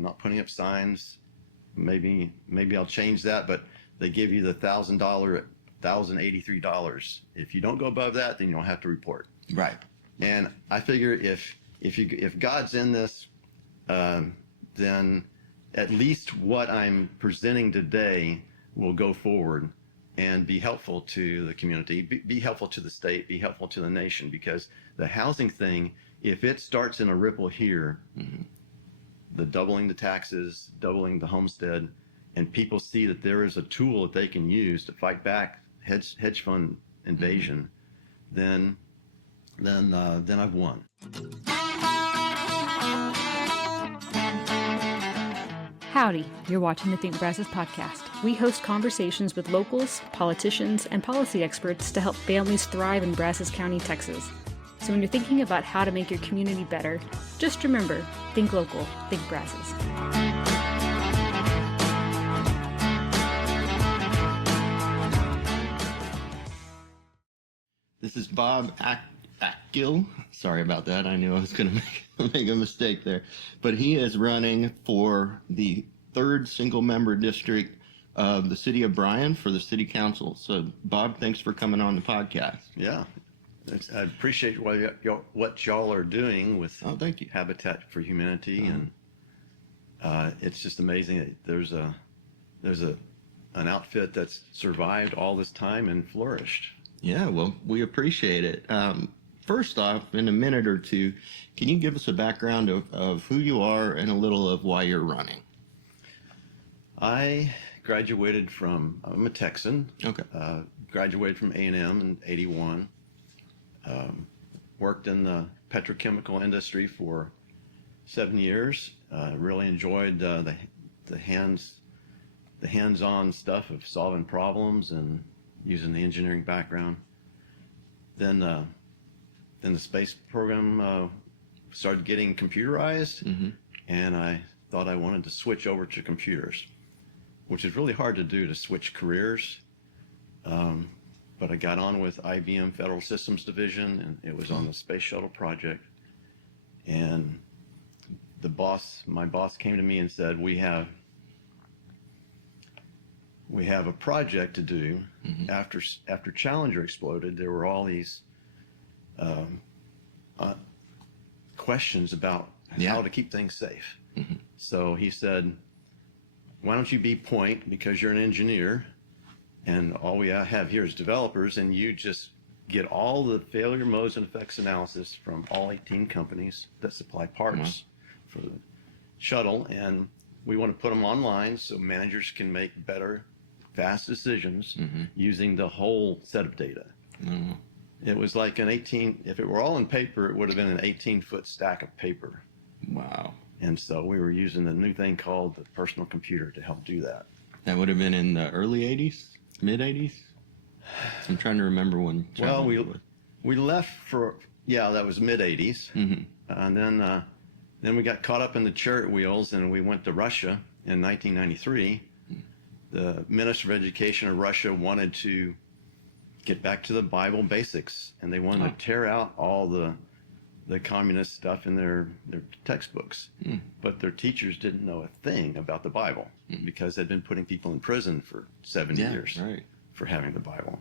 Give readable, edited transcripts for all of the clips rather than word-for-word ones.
I'm not putting up signs. Maybe I'll change that, but they give you the $1,083. If you don't go above that, then you don't have to report. Right. And I figure if God's in this, then at least what I'm presenting today will go forward and be helpful to the community, be helpful to the state, be helpful to the nation, because the housing thing, if it starts in a ripple here, the doubling the taxes, doubling the homestead, and people see that there is a tool that they can use to fight back hedge fund invasion, then I've won. Howdy, you're watching the Think Brazos Podcast. We host conversations with locals, politicians, and policy experts to help families thrive in Brazos County, Texas. So when you're thinking about how to make your community better, just remember, think local, think Brazos. This is Bob Achgill. Sorry about that. I knew I was going to make a mistake there. But he is running for the 3rd single-member district of the city of Bryan for the city council. So, Bob, thanks for coming on the podcast. Yeah. I appreciate what y'all are doing with thank you. Habitat for Humanity, and it's just amazing that there's an outfit that's survived all this time and flourished. Yeah, well, we appreciate it. First off, in a minute or two, can you give us a background of who you are and a little of why you're running? I graduated I'm a Texan. Okay. Graduated from A&M in '81. Worked in the petrochemical industry for 7 years. Really enjoyed the hands-on stuff of solving problems and using the engineering background. Then the space program started getting computerized, and I thought I wanted to switch over to computers, which is really hard to do, to switch careers. But I got on with IBM Federal Systems Division, and it was on the Space Shuttle project. And my boss came to me and said, we have a project to do. After Challenger exploded, there were all these questions about how to keep things safe. So he said, why don't you be point, because you're an engineer, and all we have here is developers, and you just get all the failure modes and effects analysis from all 18 companies that supply parts for the shuttle, and we want to put them online so managers can make better, fast decisions using the whole set of data. It was like if it were all in paper, it would have been an 18-foot stack of paper. Wow. And so we were using the new thing called the personal computer to help do that. That would have been in the early 80s? Mid 80s? I'm trying to remember when. Well, we left that was mid 80s, and then we got caught up in the chariot wheels, and we went to Russia in 1993. The Minister of Education of Russia wanted to get back to the Bible basics, and they wanted to tear out all the communist stuff in their textbooks, but their teachers didn't know a thing about the Bible because they'd been putting people in prison for 70 years for having the Bible.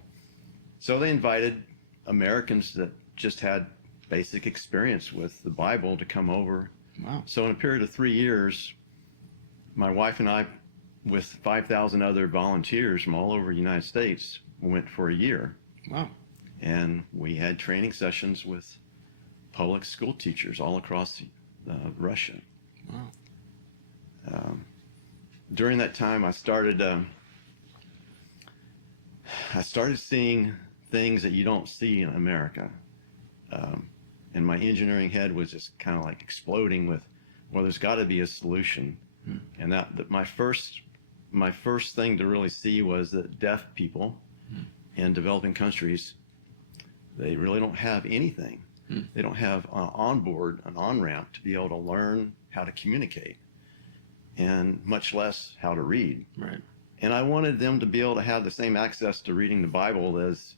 So they invited Americans that just had basic experience with the Bible to come over. Wow. So in a period of 3 years, my wife and I, with 5,000 other volunteers from all over the United States, went for a year. Wow. And we had training sessions with public school teachers all across Russia. Wow. During that time, I started seeing things that you don't see in America. And my engineering head was just kind of like exploding with, well, there's got to be a solution. And that my first thing to really see was that deaf people in developing countries, they really don't have anything. They don't have an on-ramp to be able to learn how to communicate, and much less how to read. Right. And I wanted them to be able to have the same access to reading the Bible as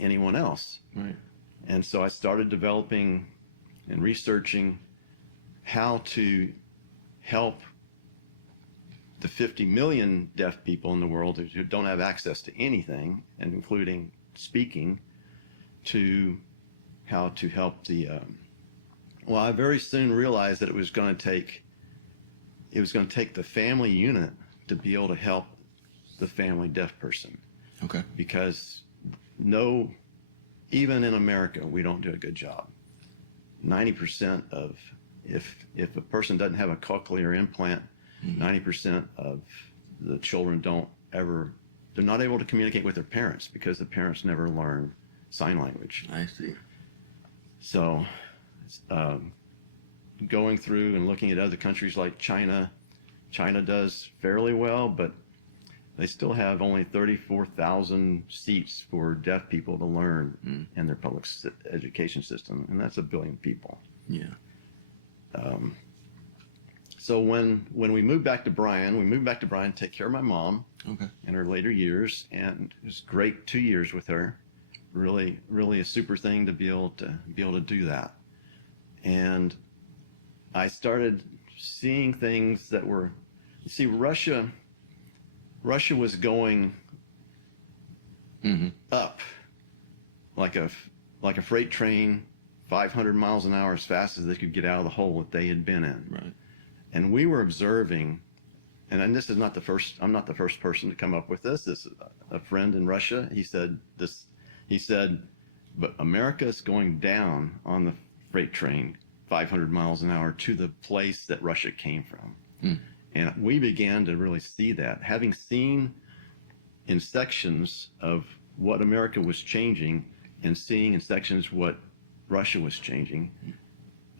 anyone else. Right. And so I started developing and researching how to help the 50 million deaf people in the world who don't have access to anything, and including speaking, to how to help the. Well, I very soon realized that it was going to take the family unit to be able to help the family deaf person. Okay. Because even in America, we don't do a good job. 90% of, if a person doesn't have a cochlear implant, 90% of the children they're not able to communicate with their parents because the parents never learn sign language. I see. So, going through and looking at other countries like China does fairly well, but they still have only 34,000 seats for deaf people to learn in their public education system, and that's 1 billion people. Yeah. So when we moved back to Bryan, to take care of my mom in her later years, and it was great 2 years with her. Really, really a super thing to be able to do that. And I started seeing things that were, Russia was going up like a freight train, 500 miles an hour as fast as they could get out of the hole that they had been in. Right. And we were observing, and this is not the first, I'm not the first person to come up with this. This is a friend in Russia. He said, but America is going down on the freight train 500 miles an hour to the place that Russia came from. And we began to really see that, having seen in sections of what America was changing and seeing in sections what Russia was changing.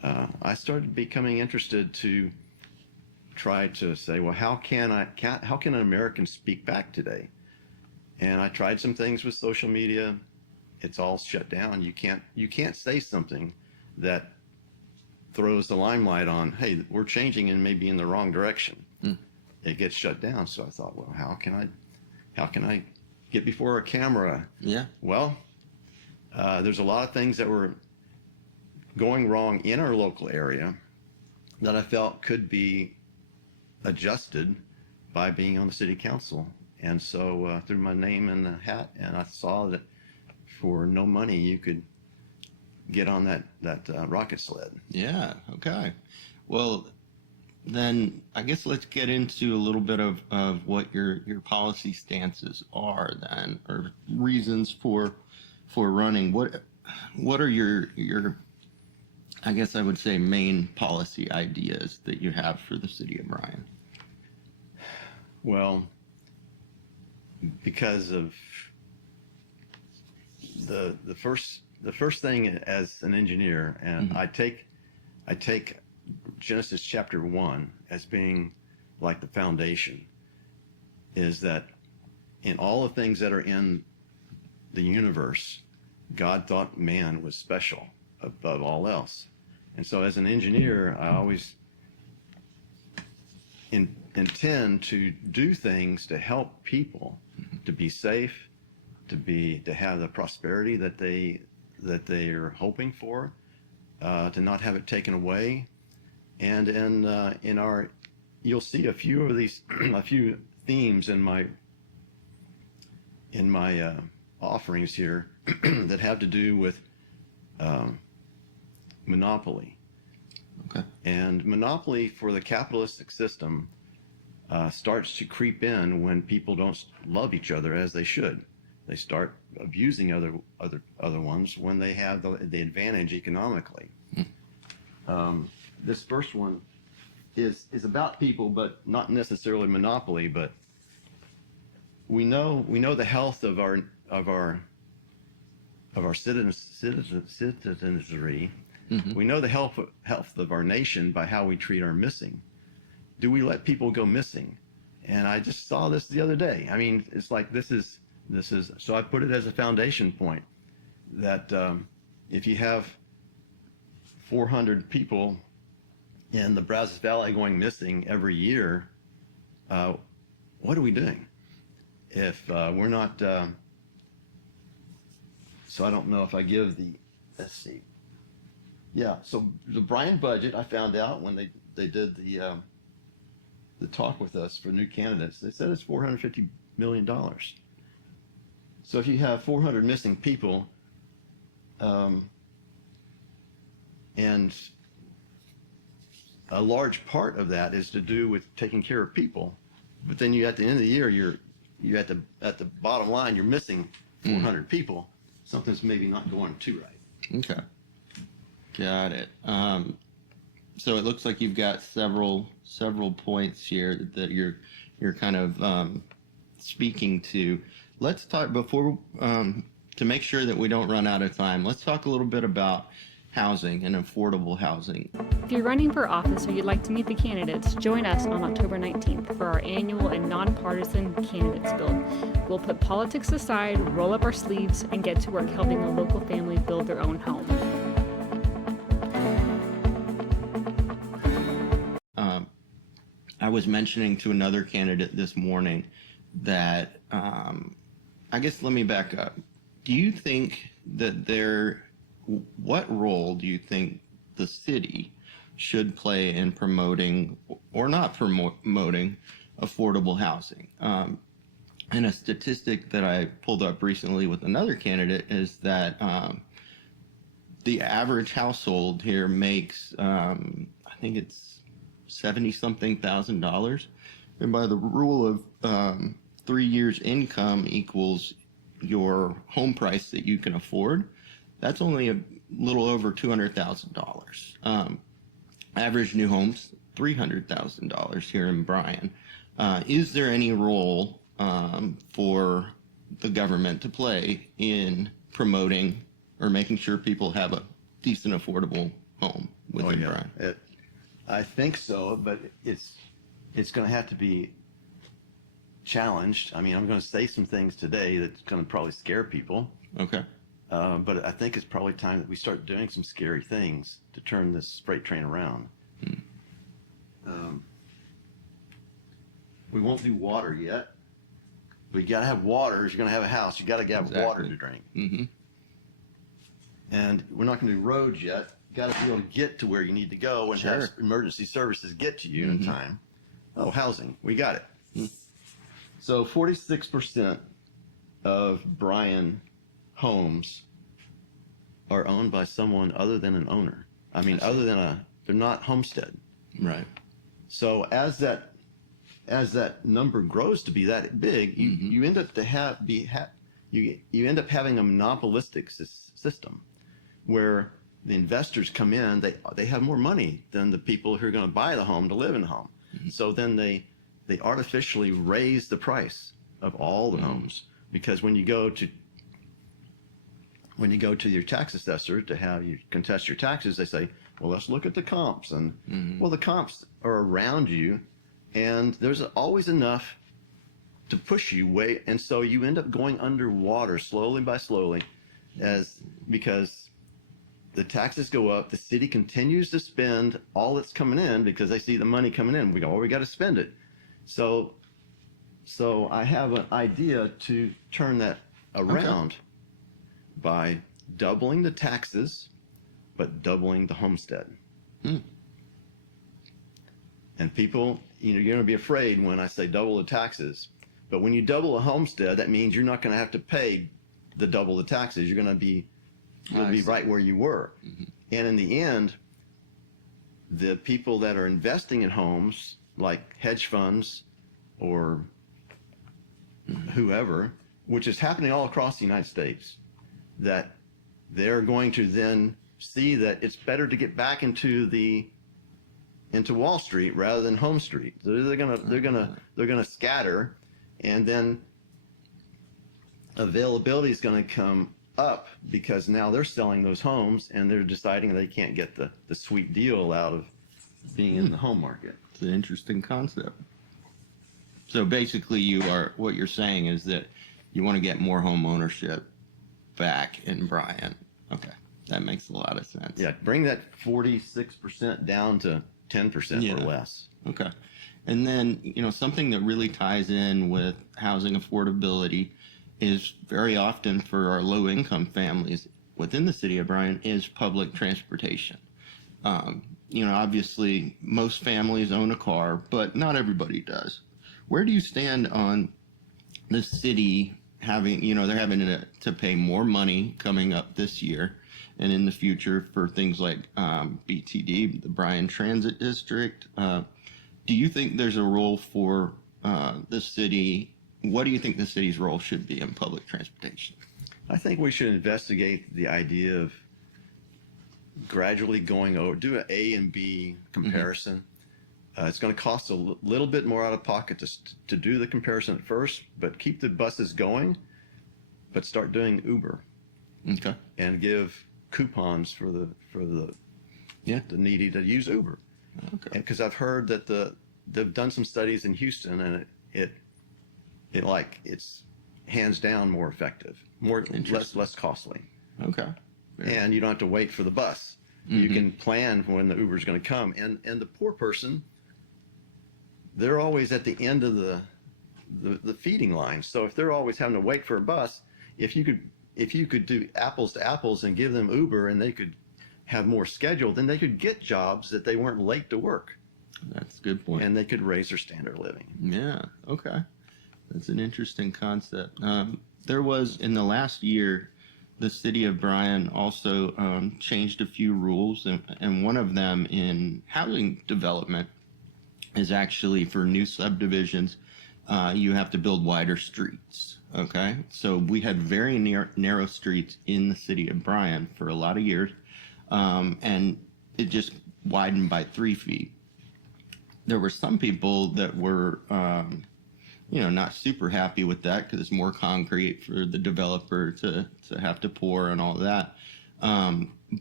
I started becoming interested to try to say, well, how can an American speak back today? And I tried some things with social media. It's all shut down. You can't say something that throws the limelight on, hey, we're changing and maybe in the wrong direction. It gets shut down. So I thought, well, how can I get before a camera? Yeah. Well, there's a lot of things that were going wrong in our local area that I felt could be adjusted by being on the city council. And so threw my name in the hat, and I saw that for no money you could get on that rocket sled. Yeah. Okay. Well, then I guess let's get into a little bit of what your policy stances are then, or reasons for running. What are your I guess I would say main policy ideas that you have for the city of Bryan? Well, because of the first thing as an engineer, and I take Genesis chapter 1 as being like the foundation, is that in all the things that are in the universe, God thought man was special above all else. And so as an engineer, I always intend to do things to help people to be safe, to have the prosperity that they are hoping for, to not have it taken away. And in our, you'll see a few of these a few themes in my offerings here that have to do with monopoly. Okay. And monopoly for the capitalistic system starts to creep in when people don't love each other as they should. They start abusing other ones when they have the advantage economically. This first one is about people, but not necessarily monopoly. But we know the health of our citizenry. We know the health of our nation by how we treat our missing. Do we let people go missing? And I just saw this the other day. I mean, it's like this is so I put it as a foundation point that if you have 400 people in the Brazos Valley going missing every year, what are we doing? If we're not, so I don't know if I give let's see. Yeah, so the Bryan budget, I found out when they did the talk with us for new candidates. They said it's $450 million. So if you have 400 missing people, and a large part of that is to do with taking care of people, but then you at the end of the year, you're at the bottom line, you're missing 400 people. Something's maybe not going too right. Okay. Got it. So it looks like you've got several points here that you're kind of speaking to. Let's talk before to make sure that we don't run out of time. Let's talk a little bit about housing and affordable housing. If you're running for office or you'd like to meet the candidates, join us on October 19th for our annual and nonpartisan candidates build. We'll put politics aside, roll up our sleeves, and get to work helping a local family build their own home. I was mentioning to another candidate this morning that, I guess let me back up. Do you think that what role do you think the city should play in promoting or not promoting affordable housing? And a statistic that I pulled up recently with another candidate is that the average household here makes, I think it's $70-something thousand. And by the rule of 3 years income equals your home price that you can afford, that's only a little over $200,000. Average new homes, $300,000 here in Bryan. Is there any role for the government to play in promoting or making sure people have a decent, affordable home within Bryan? I think so, but it's going to have to be challenged. I mean, I'm going to say some things today that's going to probably scare people. Okay. But I think it's probably time that we start doing some scary things to turn this freight train around. We won't do water yet. But you got to have water. If you're going to have a house, you got to have water to drink. Mm-hmm. And we're not going to do roads yet. You got to be able to get to where you need to go and have emergency services get to you in time. Oh, housing. We got it. So 46% of Bryan homes are owned by someone other than an owner. I mean, they're not homestead. Right. So as that number grows to be that big, you end up you end up having a monopolistic system where the investors come in, they have more money than the people who are going to buy the home to live in the home. So then they artificially raise the price of all the homes, because when you go to your tax assessor to have you contest your taxes, they say, well, let's look at the comps. And well, the comps are around you, and there's always enough to push you way. And so you end up going underwater slowly by slowly because the taxes go up, the city continues to spend all that's coming in because they see the money coming in. We got to spend it. So I have an idea to turn that around by doubling the taxes, but doubling the homestead. And people, you're going to be afraid when I say double the taxes. But when you double a homestead, that means you're not going to have to pay the double the taxes. You're going to be right where you were. And in the end, the people that are investing in homes, like hedge funds or whoever, which is happening all across the United States, that they're going to then see that it's better to get back into Wall Street rather than Home Street. So they're gonna scatter, and then availability is going to come up because now they're selling those homes and they're deciding they can't get the sweet deal out of being in the home market. It's an interesting concept. So basically what you're saying is that you want to get more home ownership back in Bryan. Okay. That makes a lot of sense. Yeah. Bring that 46% down to 10% or less. Okay. And then, something that really ties in with housing affordability is very often for our low income families within the city of Bryan is public transportation. obviously most families own a car, but not everybody does. Where do you stand on the city having, they're having to pay more money coming up this year and in the future for things like BTD, the Bryan Transit District? Do you think there's a role for the city? What do you think the city's role should be in public transportation? I think we should investigate the idea of gradually going over, do an A and B comparison. It's going to cost a little bit more out of pocket to do the comparison at first, but keep the buses going, but start doing Uber. Okay. And give coupons for the needy to use Uber. Okay. Because I've heard that they've done some studies in Houston, and it's hands down more effective, less costly. Okay. And you don't have to wait for the bus. You can plan for when the Uber is going to come. And the poor person, they're always at the end of the feeding line. So if they're always having to wait for a bus, if you could do apples to apples and give them Uber, and they could have more schedule, then they could get jobs that they weren't late to work. That's a good point. And they could raise their standard of living. Yeah. Okay. That's an interesting concept. There was, in the last year, the city of Bryan also changed a few rules, and one of them in housing development is actually for new subdivisions, you have to build wider streets. Okay, so we had very narrow streets in the city of Bryan for a lot of years, and it just widened by 3 feet. There were some people that were not super happy with that because it's more concrete for the developer to have to pour and all that.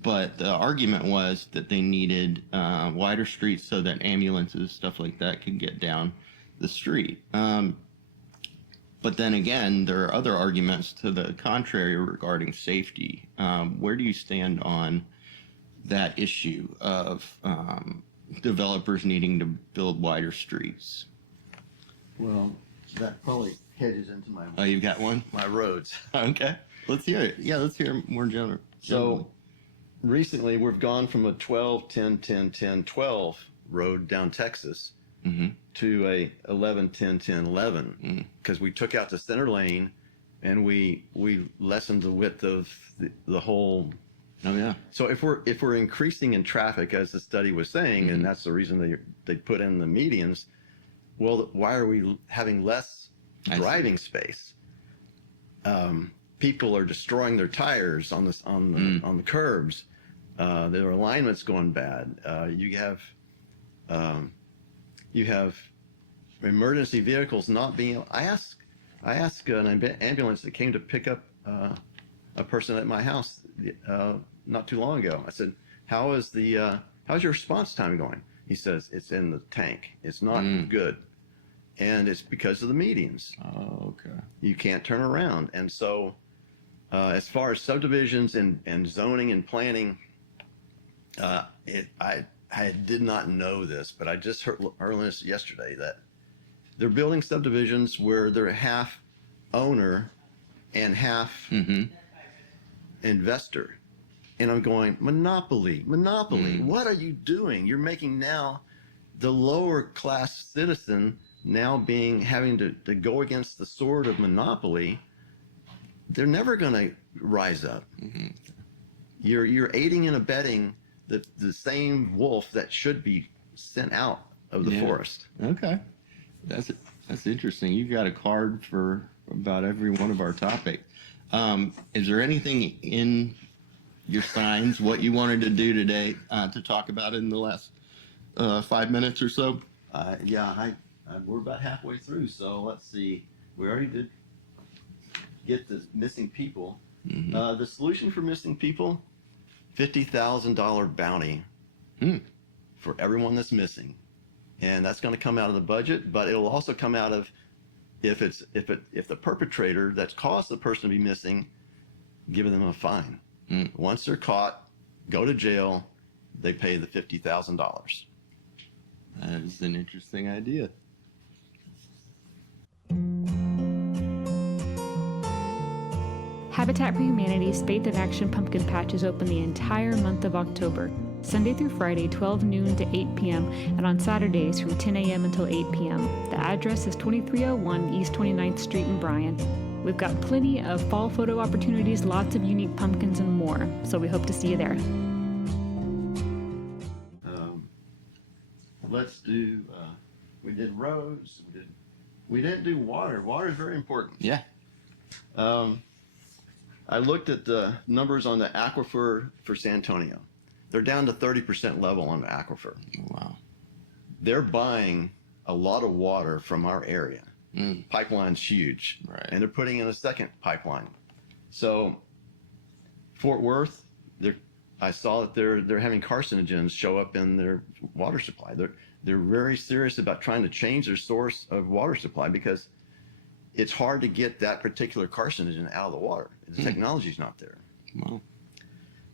But the argument was that they needed wider streets so that ambulances, stuff like that, could get down the street. But then again, there are other arguments to the contrary regarding safety. Where do you stand on that issue of developers needing to build wider streets? Well, that probably hedges into my Oh, you've got one? my roads. Okay. Let's hear it. Yeah, let's hear more general. So recently we've gone from a 12, 10, 10, 10, 12 road down Texas to a 11, 10, 10, 11 because we took out the center lane and we lessened the width of the whole. Oh yeah. So if we're increasing in traffic, as the study was saying, and that's the reason they put in the medians, well, why are we having less driving space? People are destroying their tires on the curbs. Their alignment's going bad. You have emergency vehicles not being. I asked an ambulance that came to pick up a person at my house not too long ago. I said, how's your response time going? He says, it's in the tank. It's not good. And it's because of the medians. Oh, okay. You can't turn around. And so as far as subdivisions and zoning and planning, I did not know this, but I just heard this yesterday that they're building subdivisions where they're half owner and half investor. And I'm going, monopoly. What are you doing? You're making now the lower class citizen now having to go against the sword of monopoly. They're never going to rise up. You're aiding and abetting the same wolf that should be sent out of the forest. Okay. That's interesting. You've got a card for about every one of our topics. Is there anything in your signs, what you wanted to do today to talk about in the last 5 minutes or so? We're about halfway through, so let's see. We already did get the missing people. The solution for missing people, $50,000 bounty for everyone that's missing. And that's going to come out of the budget, but it'll also come out of if the perpetrator that's caused the person to be missing, giving them a fine. Once they're caught, go to jail, they pay the $50,000. That is an interesting idea. Habitat for Humanity's Faith in Action Pumpkin Patch is open the entire month of October. Sunday through Friday, 12 noon to 8 p.m., and on Saturdays from 10 a.m. until 8 p.m. The address is 2301 East 29th Street in Bryan. We've got plenty of fall photo opportunities, lots of unique pumpkins, and more, so we hope to see you there. Let's do, we did roads, we didn't do water. Water is very important. Yeah. I looked at the numbers on the aquifer for San Antonio. They're down to 30% level on the aquifer. Wow. They're buying a lot of water from our area. Pipeline's huge. Right. And they're putting in a second pipeline. So Fort Worth, I saw that they're having carcinogens show up in their water supply. They're very serious about trying to change their source of water supply because it's hard to get that particular carcinogen out of the water. The technology's not there. Wow.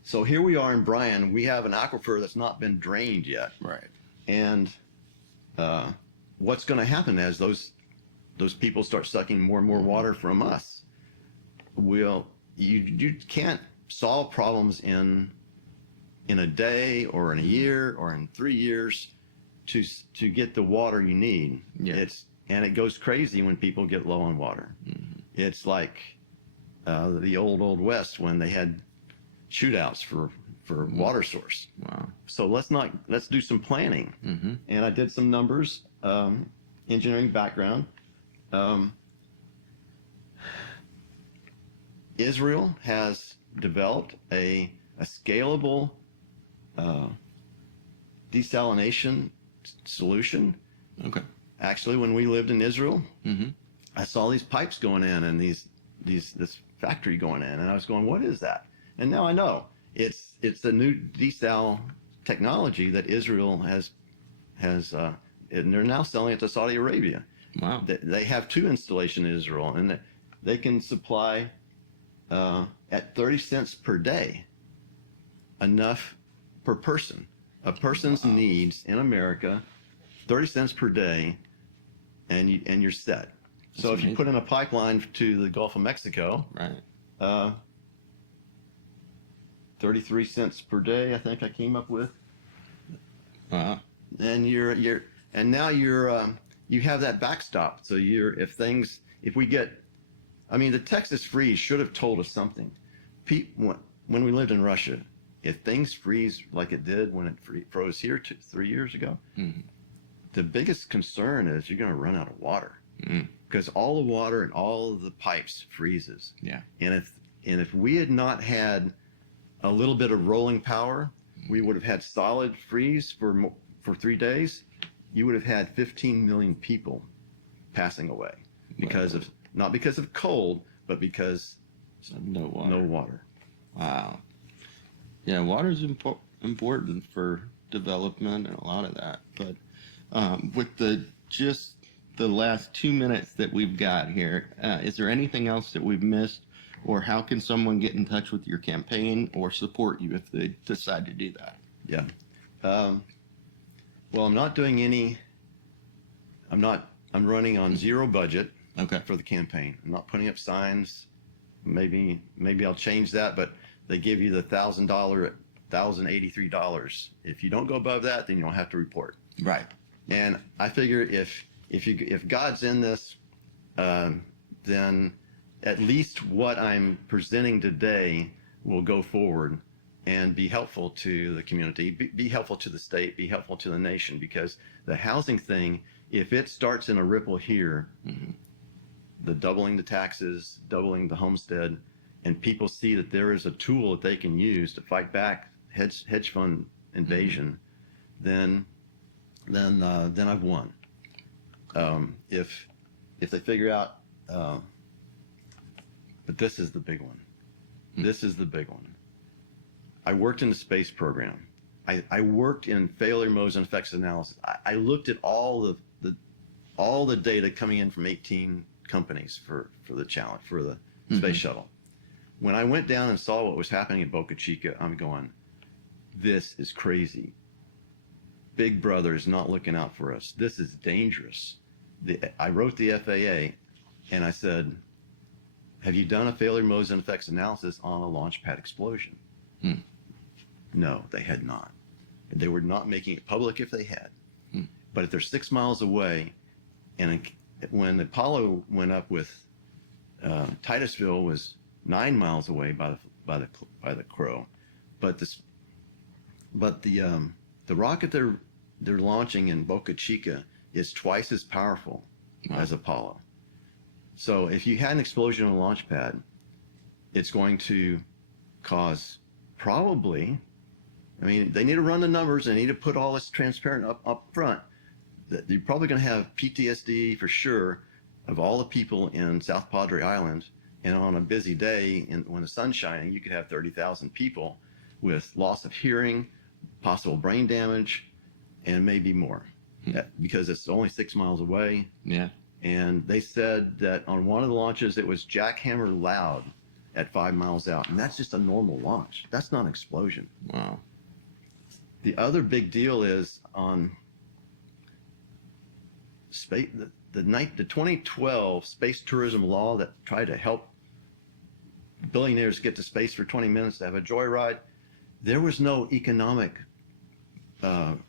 So here we are in Bryan. We have an aquifer that's not been drained yet. Right. And what's going to happen as those people start sucking more and more water from us? You can't solve problems in a day or in a year or in 3 years to get the water you need. Yeah. And it goes crazy when people get low on water. It's like the old West when they had shootouts for water source. Wow. So let's do some planning. And I did some numbers, engineering background. Israel has developed a scalable desalination solution. Okay. Actually, when we lived in Israel, I saw these pipes going in and this factory going in, and I was going, "What is that?" And now I know it's a new desal technology that Israel has, and they're now selling it to Saudi Arabia. Wow. They have 2 installations in Israel, and they can supply at 30 cents per day enough per person. A person's needs in America, 30 cents per day, and you're set. So That's if you put in a pipeline to the Gulf of Mexico, right, 33 cents per day, I think I came up with. Wow. And now you have that backstop. So if we get, I mean, the Texas freeze should have told us something. When we lived in Russia, if things freeze like it did when it froze here 3 years ago, the biggest concern is you're going to run out of water because all the water and all of the pipes freezes. Yeah. And if we had not had a little bit of rolling power, we would have had solid freeze for 3 days. You would have had 15 million people passing away not because of cold, but because no water. No water. Wow. Yeah, water is important for development and a lot of that. But with the last 2 minutes that we've got here, is there anything else that we've missed, or how can someone get in touch with your campaign or support you if they decide to do that? Yeah. Well, I'm not doing any. I'm running on zero budget. Okay. For the campaign. I'm not putting up signs. Maybe I'll change that, but they give you the $1,083. If you don't go above that, then you don't have to report. Right. And I figure if God's in this, then at least what I'm presenting today will go forward and be helpful to the community, be helpful to the state, be helpful to the nation, because the housing thing, if it starts in a ripple here, the doubling the taxes, doubling the homestead, and people see that there is a tool that they can use to fight back hedge fund invasion, then I've won. If they figure out, but this is the big one. This is the big one. I worked in the space program. I worked in failure modes and effects analysis. I looked at all the data coming in from 18 companies for the challenge, for the space shuttle. When I went down and saw what was happening in Boca Chica, I'm going, this is crazy. Big Brother is not looking out for us. This is dangerous. I wrote the FAA and I said, have you done a failure modes and effects analysis on a launch pad explosion? No, they had not. They were not making it public if they had. But if they're 6 miles away, and when Apollo went up with Titusville was 9 miles away by the Crow, but the rocket they're launching in Boca Chica is twice as powerful as Apollo. So if you had an explosion on a launch pad, it's going to cause probably, I mean, they need to run the numbers. They need to put all this transparent up front. That you're probably going to have PTSD for sure of all the people in South Padre Island. And on a busy day, when the sun's shining, you could have 30,000 people with loss of hearing, possible brain damage, and maybe more, because it's only 6 miles away. Yeah. And they said that on one of the launches, it was jackhammer loud at 5 miles out. And that's just a normal launch. That's not an explosion. Wow. The other big deal is on space, the 2012 space tourism law that tried to help billionaires get to space for 20 minutes to have a joyride. There was no economic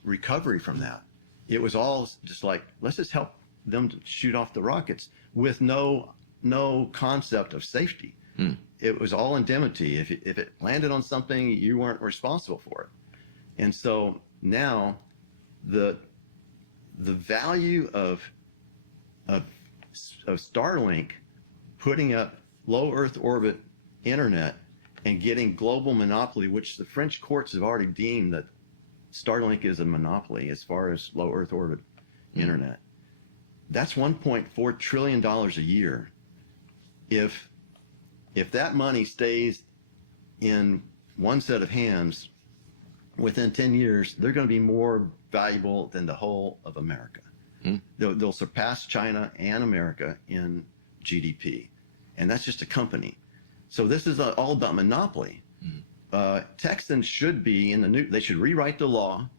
recovery from that. It was all just like, let's just help them to shoot off the rockets with no concept of safety. It was all indemnity. If it landed on something, you weren't responsible for it. And so now the value of Starlink putting up low Earth orbit internet and getting global monopoly, which the French courts have already deemed that Starlink is a monopoly as far as low Earth orbit internet. That's $1.4 trillion a year. If that money stays in one set of hands, within 10 years, they're going to be more valuable than the whole of America. They'll surpass China and America in GDP. And that's just a company. So this is all about monopoly. Texans should be they should rewrite the law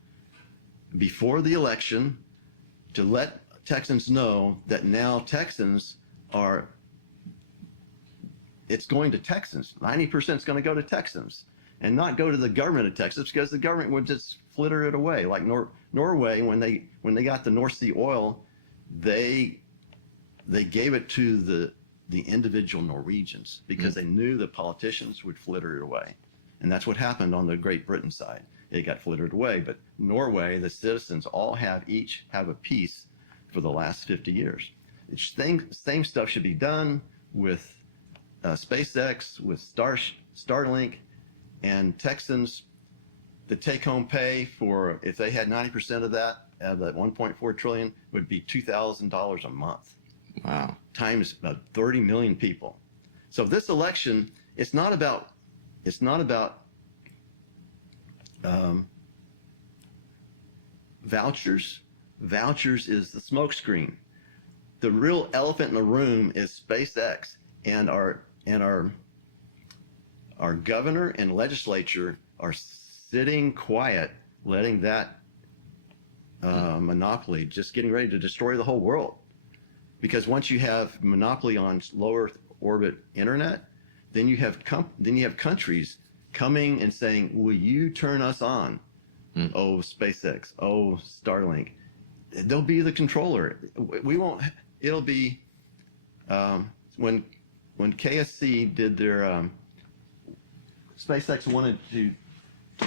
before the election to let Texans know that now Texans are, it's going to Texans. 90% is going to go to Texans and not go to the government of Texas, because the government would just flitter it away. Like Norway, when they got the North Sea oil, they gave it to the individual Norwegians because they knew the politicians would flitter it away. And that's what happened on the Great Britain side. It got flittered away. But Norway, the citizens all each have a piece for the last 50 years. Same stuff should be done with SpaceX, with Starlink, and Texans. The take-home pay for, if they had 90% of that 1.4 trillion, would be $2,000 a month. Wow. Times about 30 million people. So this election, it's not about vouchers. Vouchers is the smokescreen. The real elephant in the room is SpaceX, and our governor and legislature are sitting quiet, letting that monopoly just getting ready to destroy the whole world. Because once you have monopoly on low Earth orbit internet, then you have countries coming and saying, "Will you turn us on?" Oh, SpaceX. Oh, Starlink. They'll be the controller. We won't. It'll be when KSC did their SpaceX wanted to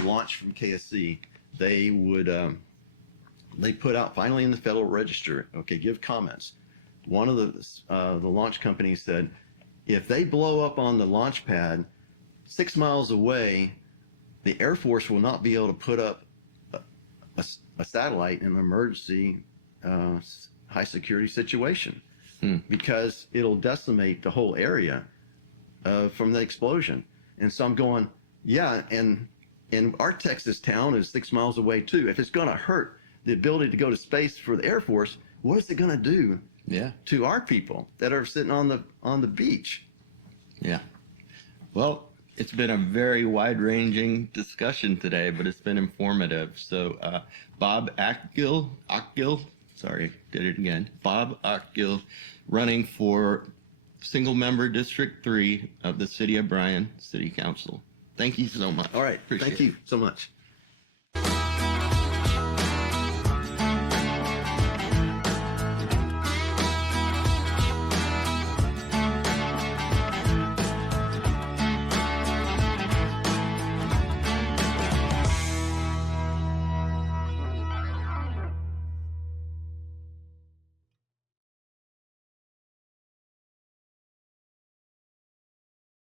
launch from KSC. They would they put out finally in the Federal Register. Okay, give comments. One of the launch companies said, if they blow up on the launch pad 6 miles away, the Air Force will not be able to put up a satellite in an emergency high security situation because it'll decimate the whole area from the explosion. And so I'm going, yeah, and our Texas town is 6 miles away too. If it's going to hurt the ability to go to space for the Air Force, what is it going to do to our people that are sitting on the beach? Yeah. Well, it's been a very wide-ranging discussion today, but it's been informative. So Bob Achgill, sorry, did it again. Bob Achgill, running for single-member District 3 of the City of Bryan City Council. Thank you so much. All right. Appreciate Thank you so much.